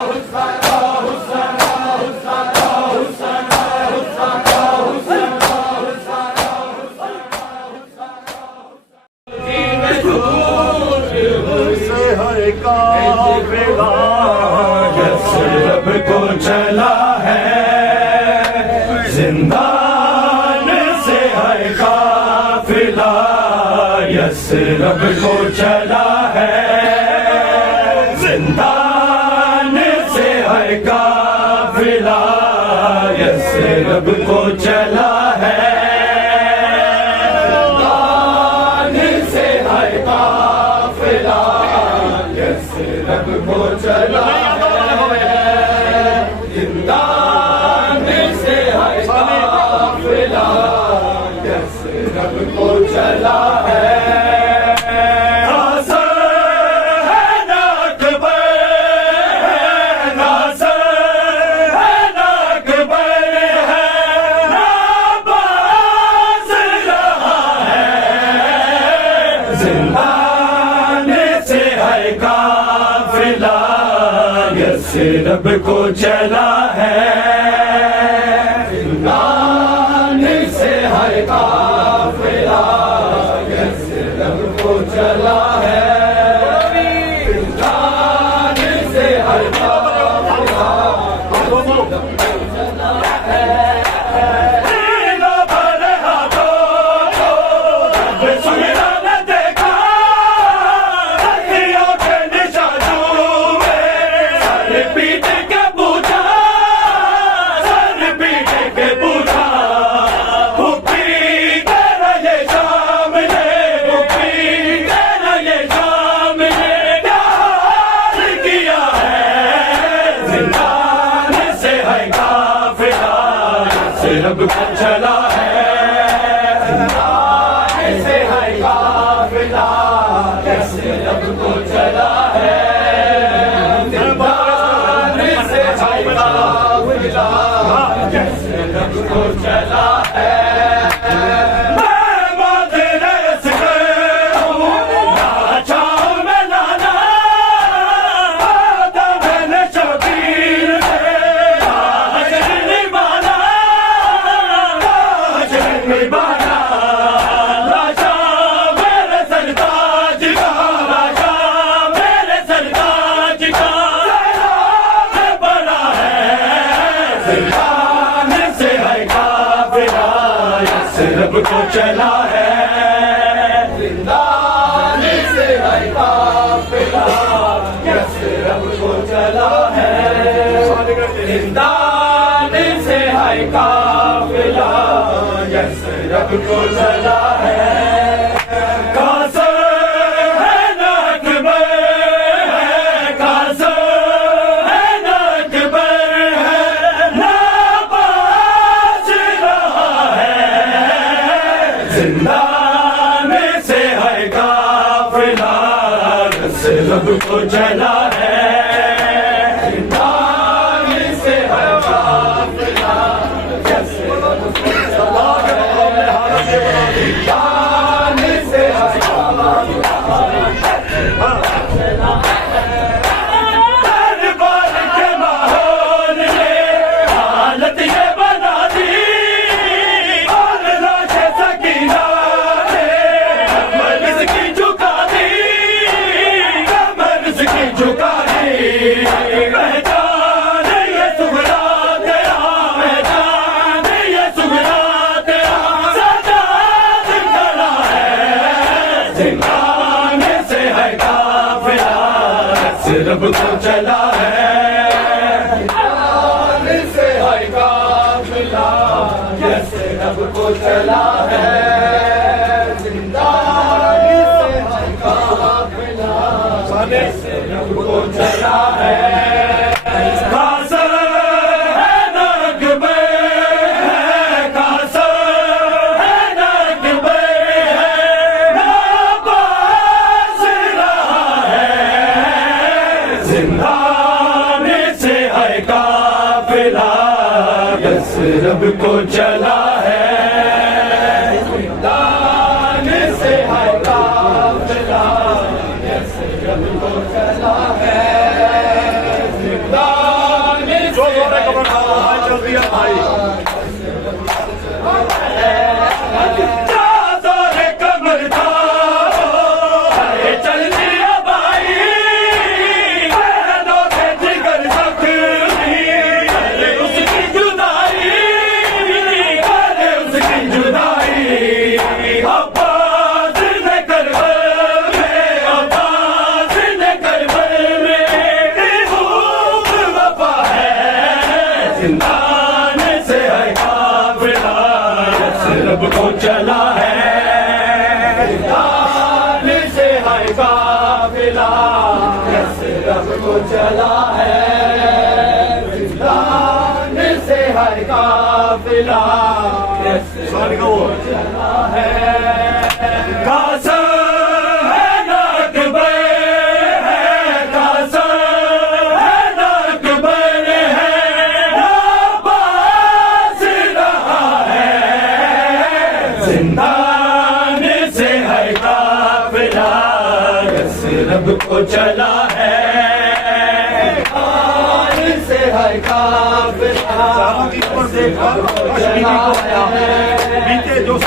یثرب کو چلا ہے زندان سے ہے قافلہ، یثرب کو چلا ہے زندان سے ہے قافلہ، یثرب کو چلا ہے یثرب کو چلا ہے زندان سے ہے قافلہ، یثرب کو چلا ہے ناصر ہے نا اکبر، ناصر ہے نا اکبر ہے نا باز رہا ہے زندان سے ہے قافلہ، یثرب کو چلا ہے زندان سے ہے قافلہ، یثرب کو چلا ہے زندان سے ہے قافلہ، یثرب کو چلا ہے زندان سے ہے قافلہ، یثرب کو چلا ہے زندان سے ہے قافلہ، یثرب کو چلا ہے یثرب کو چلا ہے زندان سے ہے قافلہ، یثرب کو چلا ہے زندان سے ہے قافلہ، یثرب کو چلا ہے زندان سے ہے قافلہ، یثرب کو چلا ہے زندان سے ہے قافلہ، یثرب کو چلا ہے زندان سے ہے قافلہ، دربار کے ماحول نے حالت یہ بنا دی، زندان سے ہے قافلہ، یثرب کو چلا ہے زندان سے ہے قافلہ، یثرب کو چلا ہے زندان سے ہے قافلہ، یثرب کو چلا ہے زندان سے ہے قافلہ، یثرب کو چلا ہے زندان سے ہے قافلہ، یثرب کو چلا ہے زندان جو زور کمر آواز چل دیا بھائی زندان سے ہے قافلہ رب کو چلا ہے زندان سے ہے قافلہ رب کو چلا ہے زندان سے ہے قافلہ چلا ہے زندان سے ہے قافلہ رب کو چلا ہے زندان سے ہے قافلہ بیتے جو